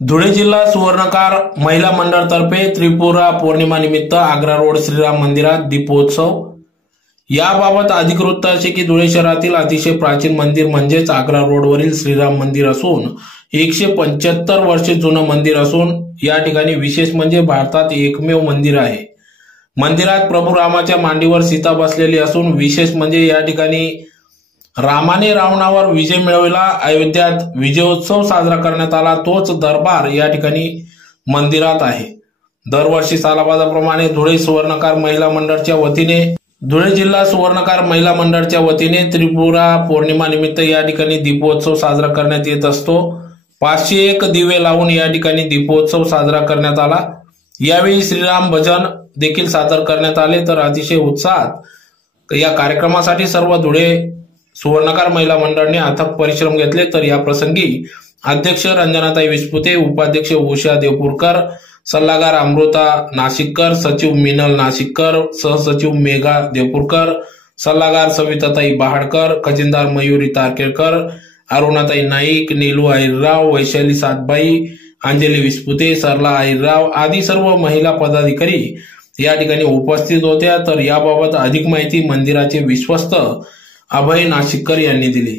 धुळे जिल्हा सुवर्णकार महिला मंडळ तर्फे त्रिपुरा पौर्णिमा निमित्त आग्रा रोड श्रीराम मंदिरात दीपोत्सव। याबाबत अधिक वृत्त असे की धुळे शहरातील अतिशय प्राचीन मंदिर म्हणजेच आग्रा रोडवरील श्रीराम मंदिर असून 175 वर्षे जुनं मंदिर असून या ठिकाणी विशेष म्हणजे भारतात एकमेव मंदिर आहे। मंदिरात प्रभू रामाच्या मांडीवर सीता बसलेली असून विशेष म्हणजे या ठिकाणी रामाने रावणावर विजय मिळवला। अयोध्यात विजयोत्सव साजरा करण्यात आला, तोच दरबार या ठिकाणी मंदिरात आहे। दरवर्षी सालाबादाप्रमाणे धुळे सुवर्णकार महिला मंडळाच्या वतीने धुळे जिल्हा सुवर्णकार महिला मंडळाच्या वतीने त्रिपुरा पौर्णिमा निमित्त या ठिकाणी दीपोत्सव साजरा करण्यात येत असतो। 501 दिवे लावून या ठिकाणी दीपोत्सव साजरा करण्यात आला। यावेळी श्रीराम भजन देखील सादर करण्यात आले। तर अतिशय उत्साहात या कार्यक्रमासाठी सर्व धुळे सुवर्णकार महिला मंडळाने अथक परिश्रम घेतले। तर या प्रसंगी अध्यक्ष रंजनाताई विस्पुते, उपाध्यक्ष उषा देवपूरकर, सल्लागार अमृता नाशिककर, सचिव मिनल नाशिककर, सहसचिव मेघा देवपूरकर, सल्लागार सविताताई बहाडकर, खजिनदार मयुरी तारकेकर, अरुणाताई नाईक, नीलू आहिरराव, वैशाली सातबाई, अंजली विस्पुते, सरला आहिरराव आदी सर्व महिला पदाधिकारी या ठिकाणी उपस्थित होत्या। तर याबाबत अधिक माहिती मंदिराचे विश्वस्त अभय नाशिककर यांनी दिली।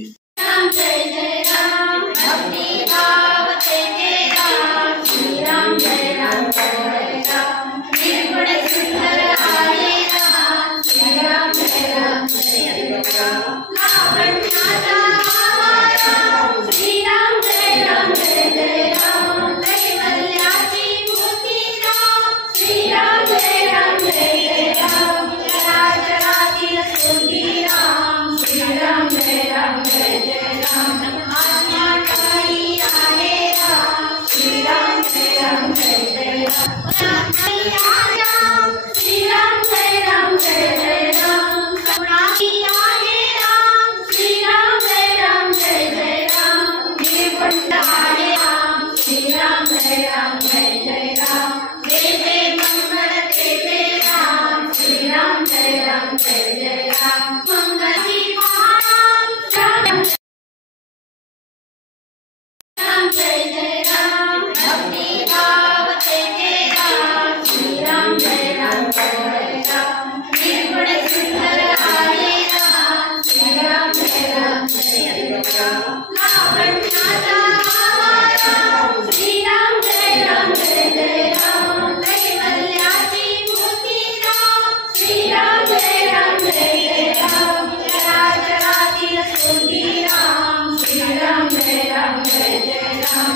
Jai Ram, Jai Ram, Jai Ram, Jai Ram, Jai Ram.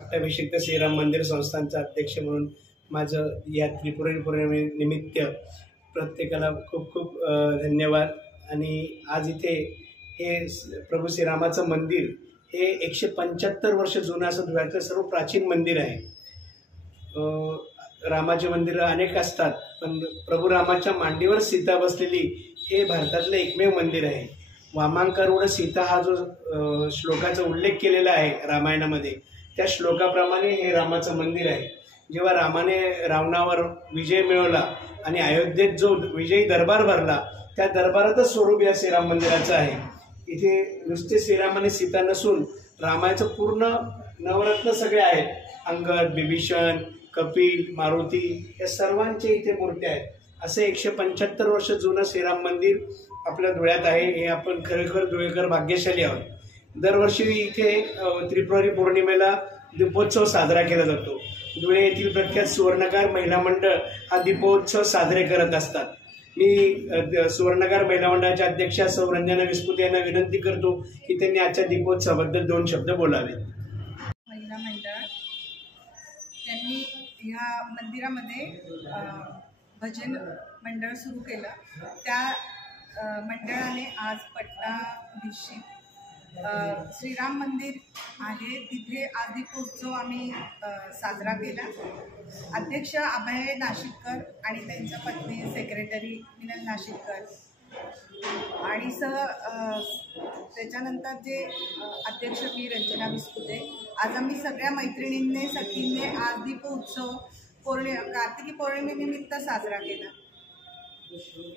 अभिषिक्त श्रीराम मंदिर संस्थानचा अध्यक्ष म्हणून माझं या त्रिपुरी पौर्णिमेनिमित्त प्रत्येकाला खूप खूप धन्यवाद। आणि आज इथे हे प्रभू श्रीरामाचं मंदिर हे 175 वर्ष जुनं असं धुळ्यातलं सर्व प्राचीन मंदिर आहे। रामाचे मंदिरं अनेक असतात, पण प्रभू रामाच्या मांडीवर सीता बसलेली हे भारतातलं एकमेव मंदिर आहे। वामांकारूढ सीता हा जो श्लोकाचा उल्लेख केलेला आहे रामायणामध्ये, त्या श्लोकाप्रमाणे हे रामाचं मंदिर आहे। जेव्हा रामाने रावणावर विजय मिळवला आणि अयोध्येत जो विजयी दरबार भरला, त्या दरबारातच स्वरूप या श्रीराम मंदिराचं आहे। इथे नुसते श्रीरामाने सीता नसून रामायचं पूर्ण नवरत्न सगळे आहेत। अंगद, बिभीषण, कपिल, मारुती या सर्वांचे इथे मूर्त्या आहेत। असे 175 वर्ष जुनं श्रीराम मंदिर आपल्या धुळ्यात आहे. हे आपण खरोखर धुळेकर भाग्यशाली आहोत. दरवर्षी इथे त्रिपुरारी पौर्णिमेला दीपोत्सव साजरा केला जातो. धुळे येथील प्रख्यात सुवर्णकार महिला मंडळ हा दीपोत्सव साजरे करत असतात. मी सुवर्णकार महिला मंडळाच्या अध्यक्षा सौ रंजना विस्पुते यांना विनंती करतो की त्यांनी आजच्या दीपोत्सवाबद्दल 2 शब्द बोलावे. महिला मंडळ त्यांनी ह्या मंदिरामध्ये भजन मंडळ सुरू केलं. त्या मंडळाने आज पट्टाभिषेक श्रीराम मंदिर आहे तिथे आज दीपोत्सव आम्ही साजरा केला. अध्यक्ष अभय नाशिककर आणि त्यांच्या पत्नी सेक्रेटरी मिनल नाशिककर आणि त्याच्यानंतर जे अध्यक्ष मी रंजना विस्पुते. आज आम्ही सगळ्या मैत्रिणींनी सखींनी आज दीपोत्सव कार्तिकी पौर्णिमेनिमित्त साजरा केला.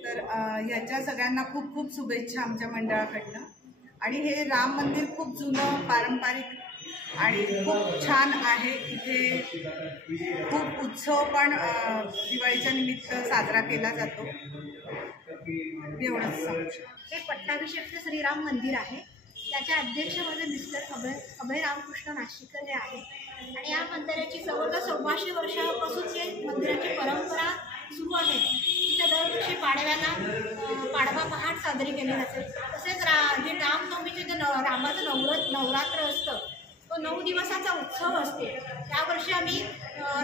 तर ह्याच्या सगळ्यांना खूप खूप शुभेच्छा आमच्या मंडळाकडनं. आणि हे राम मंदिर खूप जुनं पारंपरिक आणि खूप छान आहे. इथे खूप उत्सव पण दिवाळीच्या निमित्त साजरा केला जातो. एवढंच सांगू. हे पट्टाभिषेकचं श्रीराम मंदिर आहे. त्याच्या अध्यक्षमध्ये मिस्टर अभय रामकृष्ण नाशिककर हे आहे. आणि या मंदिराची जवळजवळ 1400 वर्षापासून जे मंदिराची परंपरा सुरू आहे. तिथं दरवर्षी पाडवा पहाट साजरी केली जाते. तसेच जे रामनवमीचे जे रामाचं नवरात्र असतं तो 9 दिवसाचा उत्सव असते. यावर्षी आम्ही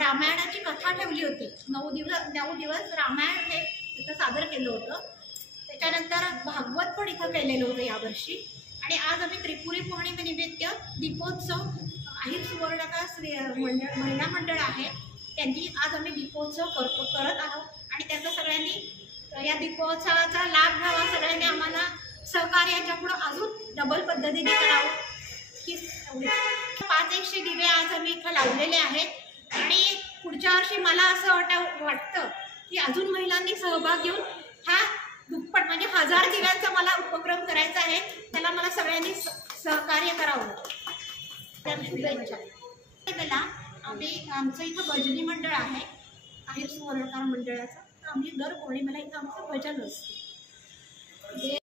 रामायणाची कथा ठेवली होती. 9 दिवस रामायण हे इथं सादर केलं होतं. त्याच्यानंतर भागवत पण इथं केलेलं होतं यावर्षी. आणि आज आम्ही त्रिपुरी पौर्णिमेनिमित्त दीपोत्सव अहिर सुवर्णकार महिला मंडळ आहे त्यांनी आज आम्ही दीपोत्सव करत आहोत. आणि त्याचा सगळ्यांनी या दीपोत्सवाचा लाभ घ्यावा. सगळ्यांनी आम्हाला सहकार्याच्या पुढं अजून डबल पद्धतीने करावं की 500 दिवे आज आम्ही इथं लावलेले आहेत. आणि पुढच्या वर्षी मला असं वाटतं की अजून महिलांनी सहभाग घेऊन हा दुप्पट म्हणजे 1000 दिव्यांचा मला उपक्रम करायचा आहे. त्याला मला सगळ्यांनी सहकार्य करावं. त्या शुभेच्छा. त्याला आमचं इथं भजनी मंडळ आहे अहिर सुवर्णकार मंडळाचं. आम्ही दर पौर्णिमेला इथं आमचं भजन असतं. जे